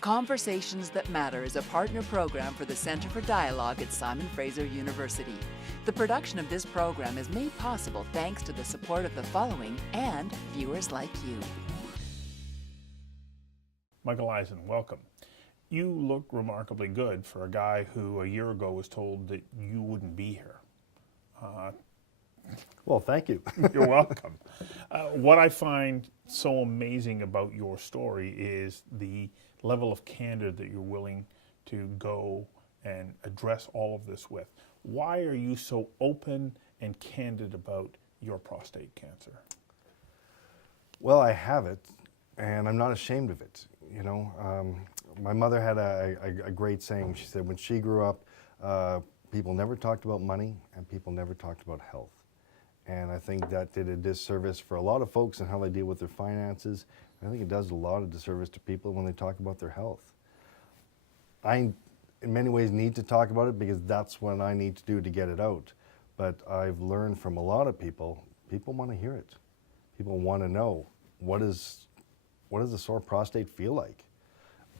Conversations That Matter is a partner program for the Center for Dialogue at Simon Fraser University. The production of this program is made possible thanks to the support of the following and viewers like you. Michael Izen, welcome. You look remarkably good for a guy who a year ago was told that you wouldn't be here. Well, thank you. You're welcome. What I find so amazing about your story is the level of candor that you're willing to go and address all of this with. Why are you so open and candid about your prostate cancer? Well, I have it, and I'm not ashamed of it. You know, my mother had a great saying. She said when she grew up, people never talked about money and people never talked about health. And I think that did a disservice for a lot of folks and how they deal with their finances. I think it does a lot of disservice to people when they talk about their health. I, in many ways, need to talk about it because that's what I need to do to get it out. But I've learned from a lot of people want to hear it. People want to know, what does a sore prostate feel like?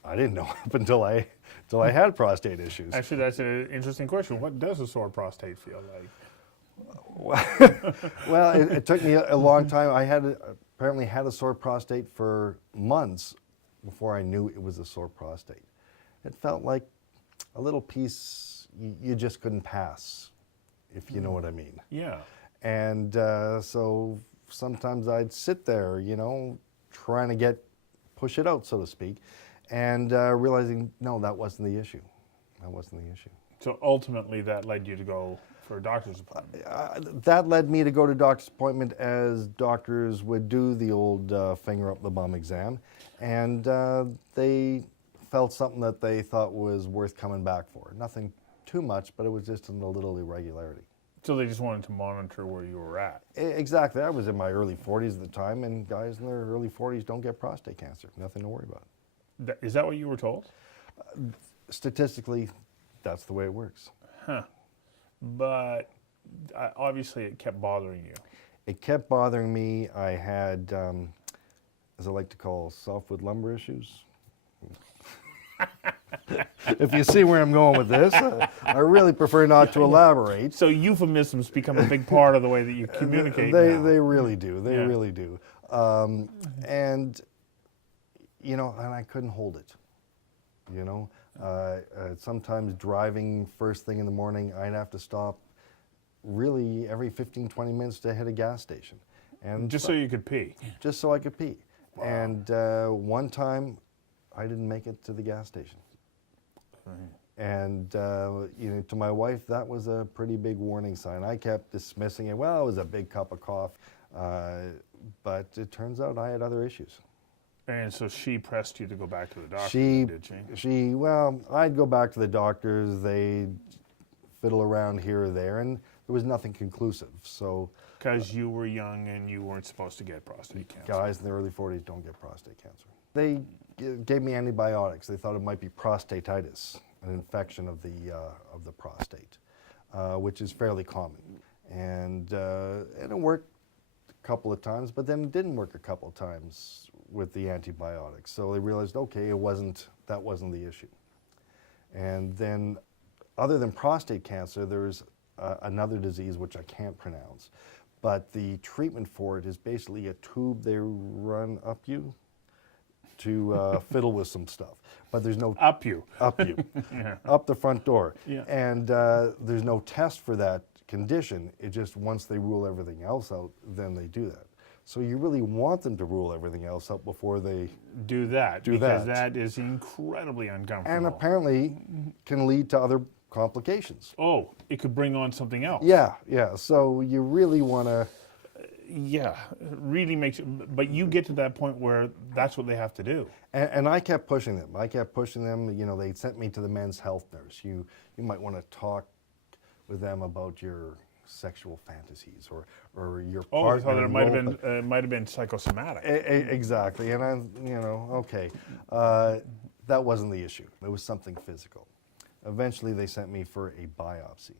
I didn't know up until I had prostate issues. Actually, that's an interesting question. What does a sore prostate feel like? Well, it took me a long time. I apparently had a sore prostate for months before I knew it was a sore prostate. It felt like a little piece you just couldn't pass, if you know what I mean. Yeah. And so sometimes I'd sit there, you know, trying to push it out, so to speak, and realizing, no, that wasn't the issue. That wasn't the issue. So ultimately that led you to go for a doctor's appointment? That led me to go to doctor's appointment as doctors would do the old finger up the bum exam. And they felt something that they thought was worth coming back for. Nothing too much, but it was just a little irregularity. So they just wanted to monitor where you were at? Exactly. I was in my early 40s at the time, and guys in their early 40s don't get prostate cancer. Nothing to worry about. Is that what you were told? Statistically, that's the way it works. Huh. But obviously it kept bothering you. It kept bothering me. I had, as I like to call, softwood lumbar issues. If you see where I'm going with this, I really prefer not to elaborate. So euphemisms become a big part of the way that you communicate They now. really do. They Yeah. really do. And, you know, and I couldn't hold it, you know. Sometimes driving first thing in the morning, I'd have to stop really every 15, 20 minutes to hit a gas station. And just so you could pee? Just so I could pee. Wow. And one time, I didn't make it to the gas station. Right. And you know, to my wife, that was a pretty big warning sign. I kept dismissing it. Well, it was a big cup of coffee. But it turns out I had other issues. And so she pressed you to go back to the doctor, did she? Well, I'd go back to the doctors. They'd fiddle around here or there, and there was nothing conclusive. So, because you were young and you weren't supposed to get prostate cancer. Guys in their early 40s don't get prostate cancer. They gave me antibiotics. They thought it might be prostatitis, an infection of the prostate, which is fairly common. And it worked a couple of times, but then it didn't work a couple of times with the antibiotics. So they realized, okay, that wasn't the issue. And then, other than prostate cancer, there's another disease which I can't pronounce, but the treatment for it is basically a tube they run up you to fiddle with some stuff. But there's no... Up you. Yeah. Up the front door. Yeah. And there's no test for that condition. It just, once they rule everything else out, then they do that. So you really want them to rule everything else out before they do that. Because that is incredibly uncomfortable. And apparently can lead to other complications. Oh, it could bring on something else. Yeah. So you really want to... Yeah, it really makes it, but you get to that point where that's what they have to do. And I kept pushing them. You know, they sent me to the men's health nurse. You might want to talk with them about your sexual fantasies or your partner. Oh, I thought it might have been psychosomatic. Exactly, and okay, that wasn't the issue. It was something physical. Eventually, they sent me for a biopsy,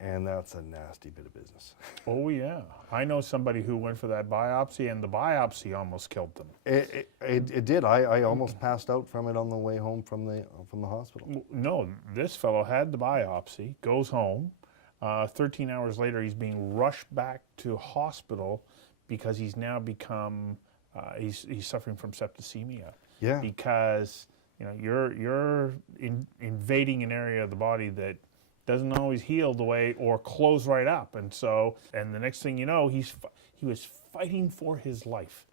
And that's a nasty bit of business. Oh yeah, I know somebody who went for that biopsy, and the biopsy almost killed them. It did. I almost passed out from it on the way home from the hospital. No, this fellow had the biopsy, goes home. 13 hours later, he's being rushed back to hospital because he's now become he's suffering from septicemia. Yeah. Because you're invading an area of the body that doesn't always heal the way or close right up, and the next thing you know, he was fighting for his life.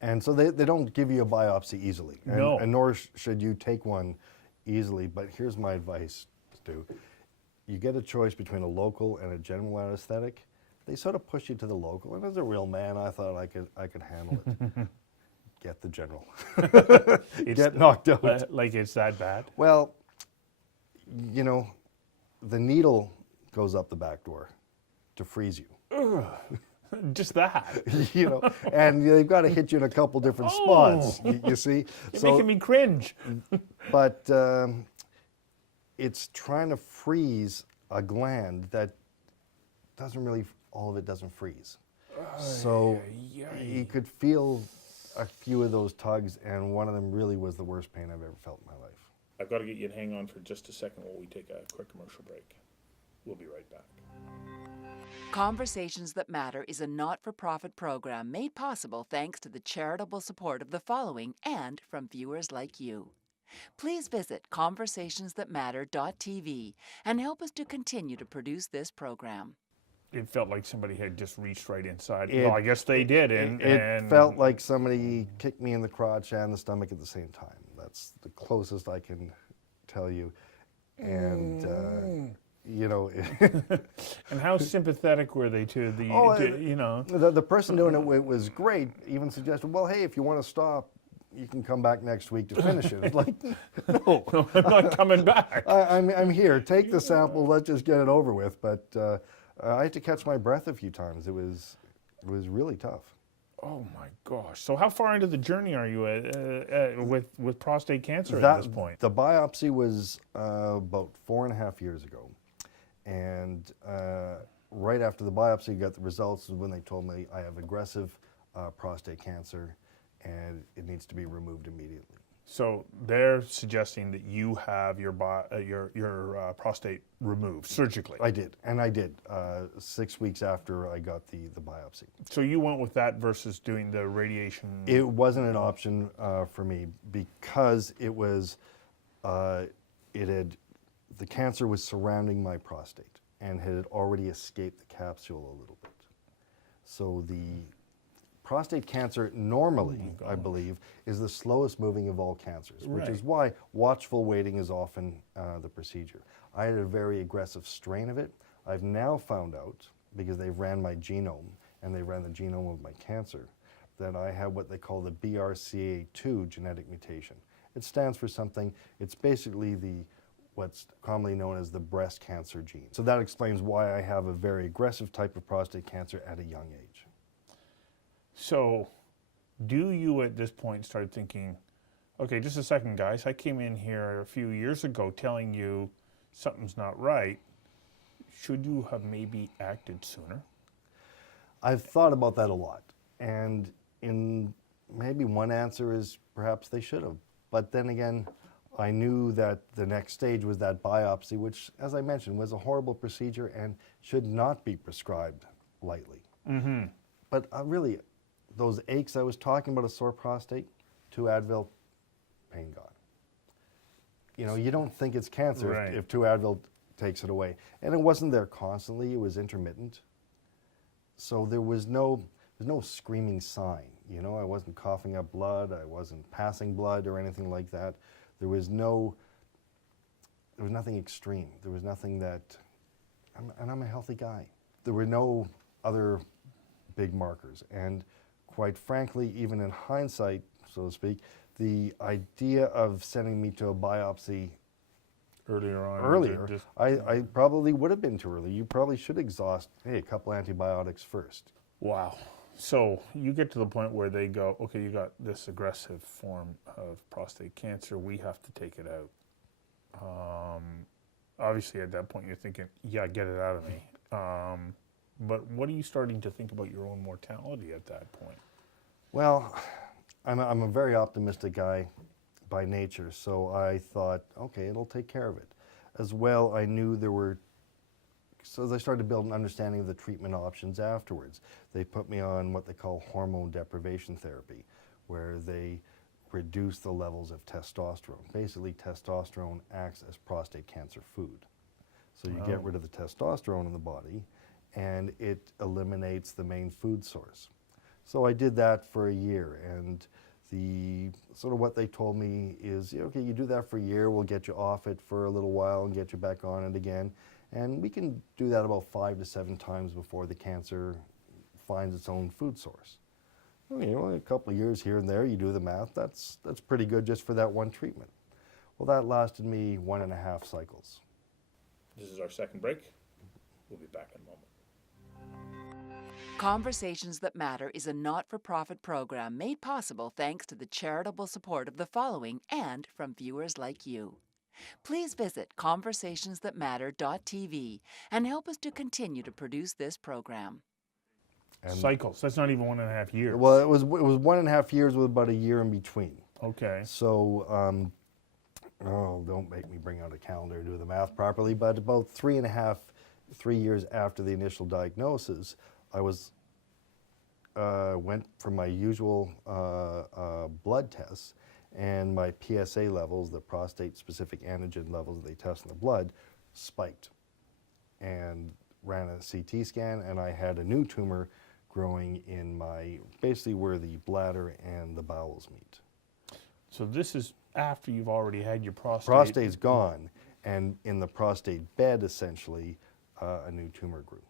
And so they don't give you a biopsy easily, and nor should you take one easily. But here's my advice, Stu: you get a choice between a local and a general anesthetic. They sort of push you to the local, and as a real man, I thought I could handle it. Get the general. Get knocked out. Like it's that bad? Well, the needle goes up the back door to freeze you. Just that. And they've got to hit you in a couple different spots, you see. You're making me cringe. But it's trying to freeze a gland that all of it doesn't freeze. So you could feel a few of those tugs, and one of them really was the worst pain I've ever felt in my life. I've got to get you to hang on for just a second while we take a quick commercial break. We'll be right back. Conversations That Matter is a not-for-profit program made possible thanks to the charitable support of the following and from viewers like you. Please visit conversationsthatmatter.tv and help us to continue to produce this program. It felt like somebody had just reached right inside. Well, I guess they did. It felt like somebody kicked me in the crotch and the stomach at the same time. That's the closest I can tell you. And, And how sympathetic were they to the, The person doing it was great, even suggested, well, hey, if you want to stop, you can come back next week to finish it. It's like, no. I'm not coming back. I'm here. Take the sample. Let's just get it over with. But I had to catch my breath a few times. It was really tough. Oh my gosh! So how far into the journey are you with prostate cancer at this point? The biopsy was about 4.5 years ago, and right after the biopsy, got the results is when they told me I have aggressive prostate cancer, and it needs to be removed immediately. So they're suggesting that you have your prostate removed surgically. I did, 6 weeks after I got the biopsy. So you went with that versus doing the radiation? It wasn't an option for me because it was, the cancer was surrounding my prostate and had already escaped the capsule a little bit. So the prostate cancer normally, I believe, is the slowest moving of all cancers, which is why watchful waiting is often the procedure. I had a very aggressive strain of it. I've now found out, because they've ran my genome and they ran the genome of my cancer, that I have what they call the BRCA2 genetic mutation. It stands for something, it's basically what's commonly known as the breast cancer gene. So that explains why I have a very aggressive type of prostate cancer at a young age. So, do you at this point start thinking, okay, just a second, guys, I came in here a few years ago telling you something's not right. Should you have maybe acted sooner? I've thought about that a lot. And maybe one answer is perhaps they should have. But then again, I knew that the next stage was that biopsy, which, as I mentioned, was a horrible procedure and should not be prescribed lightly. Mm-hmm. But really, those aches I was talking about, a sore prostate, 2 Advil, pain gone. You don't think it's cancer if 2 Advil takes it away. And it wasn't there constantly, it was intermittent. So there was no screaming sign. I wasn't coughing up blood, I wasn't passing blood or anything like that. There was nothing extreme. There was nothing that, and I'm a healthy guy. There were no other big markers. And quite frankly, even in hindsight, so to speak, the idea of sending me to a biopsy earlier, I probably would have been too early. You probably should exhaust, a couple antibiotics first. Wow. So you get to the point where they go, okay, you got this aggressive form of prostate cancer, we have to take it out. obviously at that point you're thinking, yeah, get it out of me. But what are you starting to think about your own mortality at that point? Well, I'm a very optimistic guy by nature, so I thought, okay, it'll take care of it. As well, I knew there were, so as I started to build an understanding of the treatment options afterwards, they put me on what they call hormone deprivation therapy, where they reduce the levels of testosterone. Basically, testosterone acts as prostate cancer food. So you get rid of the testosterone in the body, and it eliminates the main food source. So I did that for a year, and the sort of what they told me is, okay, you do that for a year, we'll get you off it for a little while and get you back on it again. And we can do that about 5 to 7 times before the cancer finds its own food source. Okay, well, a couple of years here and there, you do the math, that's pretty good just for that one treatment. Well, that lasted me 1.5 cycles. This is our second break. We'll be back in a moment. Conversations That Matter is a not-for-profit program made possible thanks to the charitable support of the following and from viewers like you. Please visit conversationsthatmatter.tv and help us to continue to produce this program. And Cycles, that's not even 1.5 years. well, it was 1.5 years with about a year in between. Okay. So, don't make me bring out a calendar to do the math properly, but about 3 years after the initial diagnosis, I went for my usual blood tests, and my PSA levels, the prostate-specific antigen levels that they test in the blood, spiked, and ran a CT scan, and I had a new tumor growing in basically where the bladder and the bowels meet. So this is after you've already had your prostate. Prostate's gone, and in the prostate bed, essentially, a new tumor grew.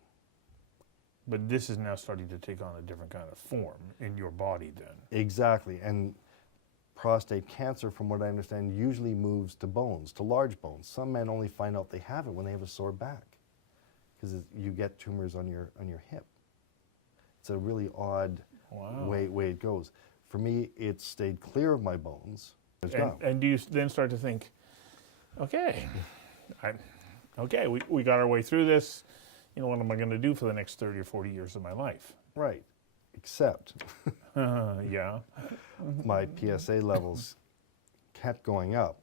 But this is now starting to take on a different kind of form in your body then. Exactly, and prostate cancer, from what I understand, usually moves to bones, to large bones. Some men only find out they have it when they have a sore back, because you get tumors on your hip. It's a really odd way it goes. For me, it stayed clear of my bones. And do you then start to think, okay, we got our way through this. You know, what am I going to do for the next 30 or 40 years of my life? Right, except yeah. my PSA levels kept going up,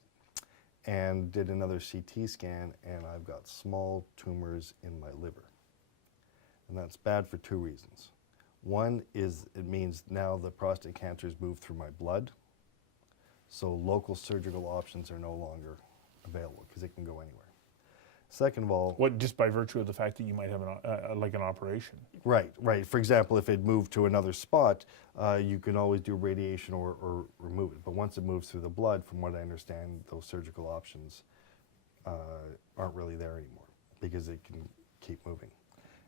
and did another CT scan, and I've got small tumors in my liver. And that's bad for 2 reasons. One is it means now the prostate cancer has moved through my blood, so local surgical options are no longer available because it can go anywhere. Second of all, What, just by virtue of the fact that you might have an operation? right. For example, if it moved to another spot, you can always do radiation or remove it. But once it moves through the blood, from what I understand, those surgical options aren't really there anymore because it can keep moving.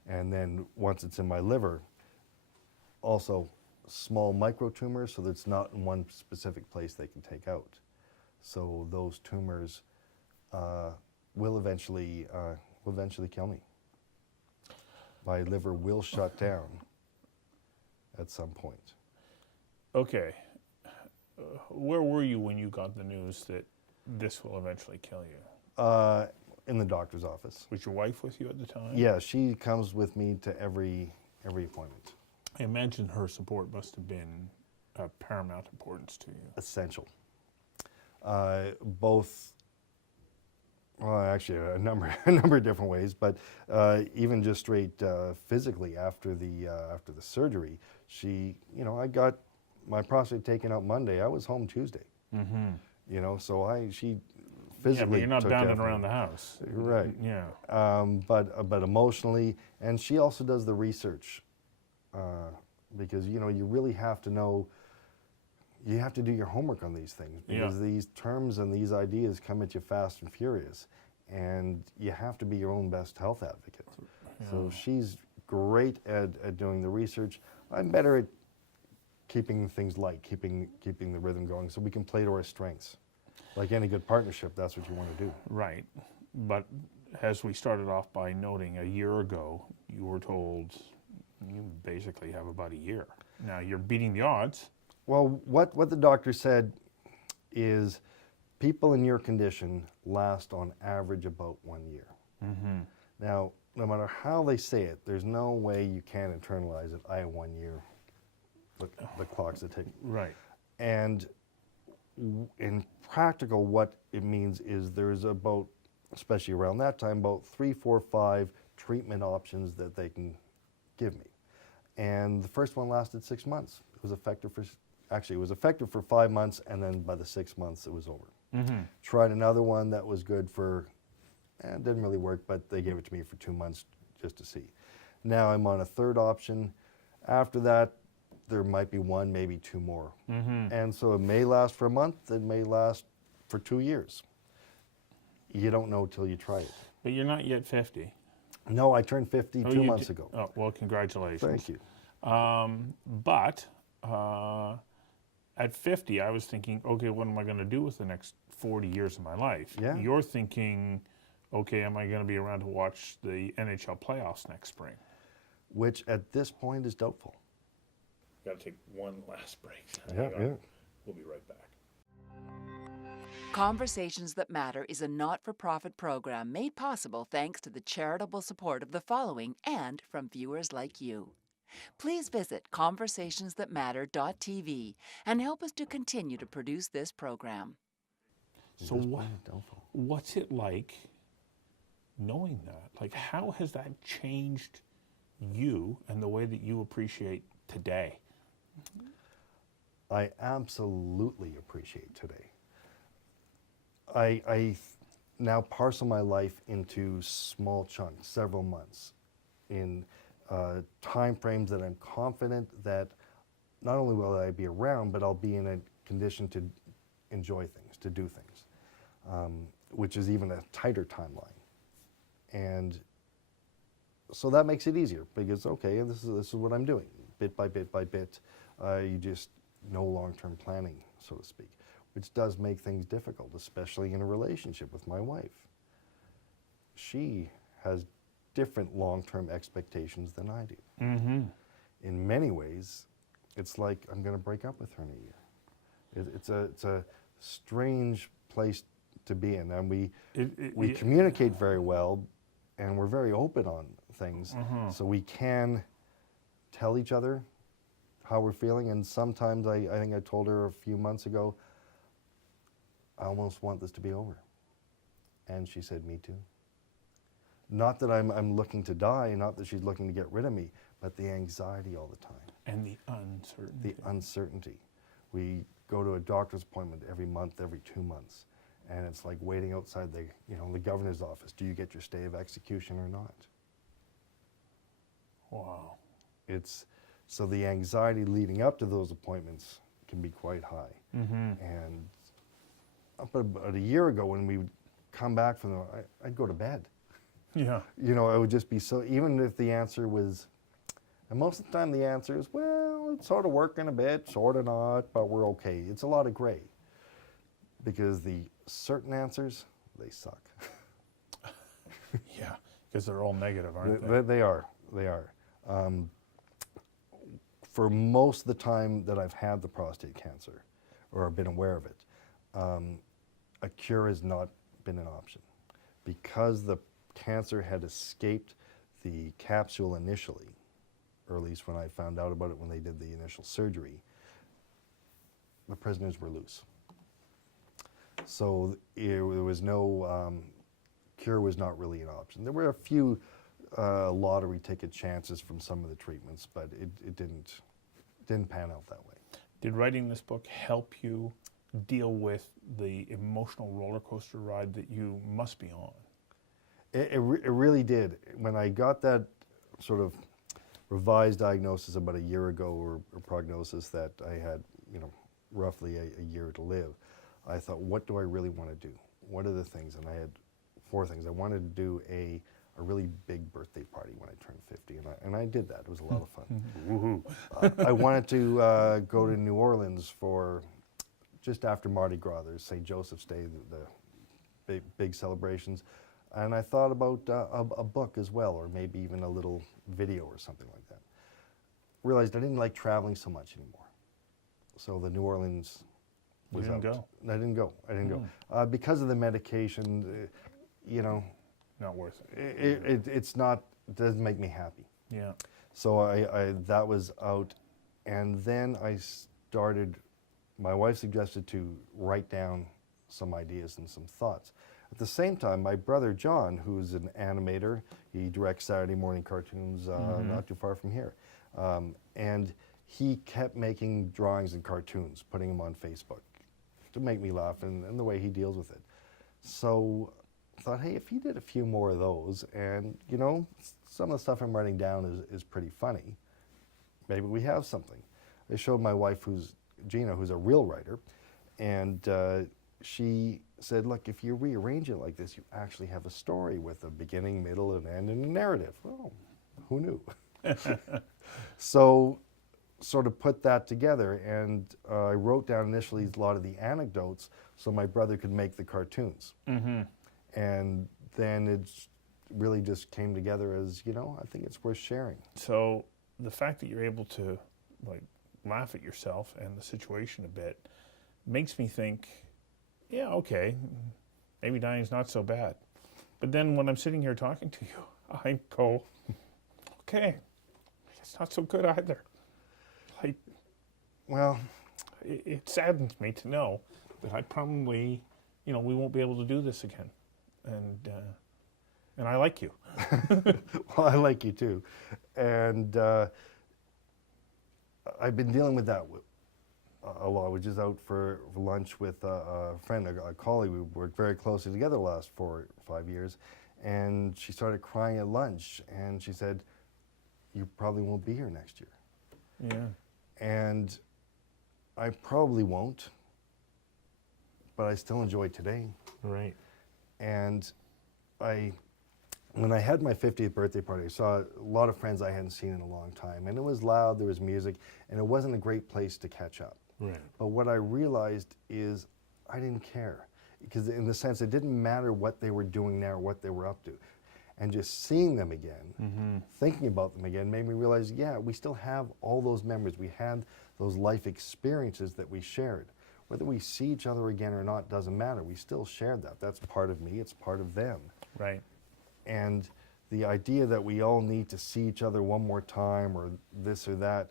And then once it's in my liver, also small microtumors, so that it's not in one specific place they can take out. So those tumors will eventually kill me. My liver will shut down at some point. Okay. Where were you when you got the news that this will eventually kill you? In the doctor's office. Was your wife with you at the time? Yeah, she comes with me to every appointment. I imagine her support must have been of paramount importance to you. Essential. Both. Well, actually, a number of different ways, but even just straight physically after the surgery, I got my prostate taken out Monday. I was home Tuesday. Mm-hmm. So she physically. Yeah, but you're not bounding around the house. Right. Yeah. But emotionally, and she also does the research, because you really have to know. You have to do your homework on these things because these terms and these ideas come at you fast and furious, and you have to be your own best health advocate. Yeah. So she's great at doing the research. I'm better at keeping things light, keeping the rhythm going, so we can play to our strengths. Like any good partnership, that's what you want to do. Right, but as we started off by noting, a year ago, you were told you basically have about a year. Now you're beating the odds. Well, what the doctor said is people in your condition last on average about 1 year. Now, no matter how they say it, there's no way you can internalize it. I have 1 year. The clock's a tick. Right. And in practical, what it means is there's about, especially around that time, about 3, 4, 5 treatment options that they can give me. And the first one lasted 6 months. It was effective for, actually, it was effective for 5 months, and then by the 6 months, it was over. Tried another one that was good for, it didn't really work, but they gave it to me for 2 months just to see. Now I'm on a third option. After that, there might be 1, maybe 2 more. And so it may last for a month, it may last for 2 years. You don't know till you try it. But you're not yet 50. No, I turned 50 2 months ago. Oh, well, congratulations. Thank you. But at 50, I was thinking, okay, what am I going to do with the next 40 years of my life? Yeah. You're thinking, okay, am I going to be around to watch the NHL playoffs next spring? Which at this point is doubtful. Got to take one last break. Yeah. We'll be right back. Conversations That Matter is a not-for-profit program made possible thanks to the charitable support of the following and from viewers like you. Please visit conversationsthatmatter.tv and help us to continue to produce this program. So what's it like knowing that? Like, how has that changed you and the way that you appreciate today? I absolutely appreciate today. I now parcel my life into small chunks, several months, in time frames that I'm confident that not only will I be around, but I'll be in a condition to enjoy things, to do things, which is even a tighter timeline. And so that makes it easier because, okay, this is what I'm doing, bit by bit by bit. You just no long-term planning, so to speak, which does make things difficult, especially in a relationship with my wife. She has different long-term expectations than I do. In many ways, it's like I'm going to break up with her in a year. It's a strange place to be in, and we communicate very well, and we're very open on things, so we can tell each other how we're feeling. And sometimes I think I told her a few months ago, I almost want this to be over. And she said, me too. Not that I'm looking to die, not that she's looking to get rid of me, but the anxiety all the time. And the uncertainty. The uncertainty. We go to a doctor's appointment every month, every 2 months, and it's like waiting outside the governor's office. Do you get your stay of execution or not? Wow. So the anxiety leading up to those appointments can be quite high. And about a year ago, when we would come back from them, I'd go to bed. Yeah. I would just be so, even if the answer was, and most of the time the answer is, well, it's sort of working a bit, sort of not, but we're okay. It's a lot of gray. Because the certain answers, they suck. Yeah, because they're all negative, aren't they? They are. For most of the time that I've had the prostate cancer, or I've been aware of it, a cure has not been an option. Because the cancer had escaped the capsule initially, or at least when I found out about it when they did the initial surgery, the prisoners were loose. So there was no, cure was not really an option. There were a few lottery ticket chances from some of the treatments, but it didn't pan out that way. Did writing this book help you deal with the emotional roller coaster ride that you must be on? It really did. When I got that sort of revised diagnosis about a year ago, or prognosis that I had, roughly a year to live, I thought, what do I really want to do? What are the things? And I had 4 things. I wanted to do a really big birthday party when I turned 50, and I did that. It was a lot of fun. Woohoo! I wanted to go to New Orleans for just after Mardi Gras. There's St. Joseph's Day, the big celebrations. And I thought about a book as well, or maybe even a little video or something like that. Realized I didn't like traveling so much anymore. So the New Orleans You was didn't out. go. I didn't go. I didn't go because of the medication. You know, Not worth it. it's not. It doesn't make me happy. Yeah. So I that was out, and then I started. My wife suggested to write down some ideas and some thoughts. At the same time, my brother John, who's an animator, he directs Saturday morning cartoons not too far from here, and he kept making drawings and cartoons, putting them on Facebook to make me laugh, and the way he deals with it. So I thought, hey, if he did a few more of those, and you know, some of the stuff I'm writing down is pretty funny, maybe we have something. I showed my wife, Gina, who's a real writer, and she said, look, if you rearrange it like this, you actually have a story with a beginning, middle, and end, and a narrative. Well, who knew? So sort of put that together, and I wrote down initially a lot of the anecdotes so my brother could make the cartoons. And then it really just came together as, you know, I think it's worth sharing. So the fact that you're able to like laugh at yourself and the situation a bit makes me think, yeah, okay, maybe dying's not so bad. But then when I'm sitting here talking to you, I go, okay, it's not so good either. Like, well, it saddens me to know that I probably, you know, we won't be able to do this again. And I like you. Well, I like you too. And I've been dealing with that a lot. We just out for lunch with a friend, a colleague. We worked very closely together the last 4 or 5 years. And she started crying at lunch. And she said, you probably won't be here next year. Yeah. And I probably won't, but I still enjoy today. Right. And when I had my 50th birthday party, I saw a lot of friends I hadn't seen in a long time. And it was loud, there was music, and it wasn't a great place to catch up. Right. But what I realized is I didn't care. Because in the sense, it didn't matter what they were doing now or what they were up to. And just seeing them again, thinking about them again, made me realize, yeah, we still have all those memories. We had those life experiences that we shared. Whether we see each other again or not doesn't matter. We still shared that. That's part of me. It's part of them. Right. And the idea that we all need to see each other one more time or this or that,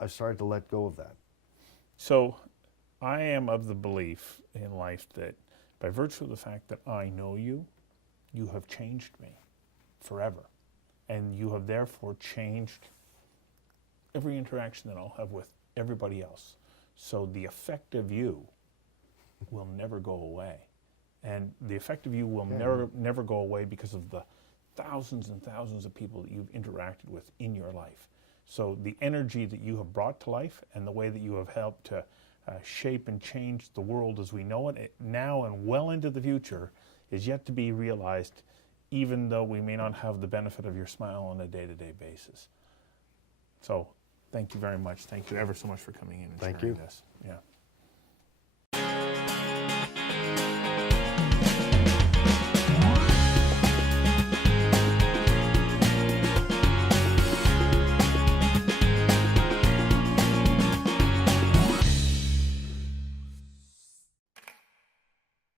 I've started to let go of that. So I am of the belief in life that by virtue of the fact that I know you, you have changed me forever. And you have therefore changed every interaction that I'll have with everybody else. So the effect of you will never go away. And the effect of you will never go away because of the thousands and thousands of people that you've interacted with in your life. So the energy that you have brought to life and the way that you have helped to shape and change the world as we know it now and well into the future is yet to be realized, even though we may not have the benefit of your smile on a day-to-day basis. So thank you very much. Thank you ever so much for coming in and sharing this. Yeah.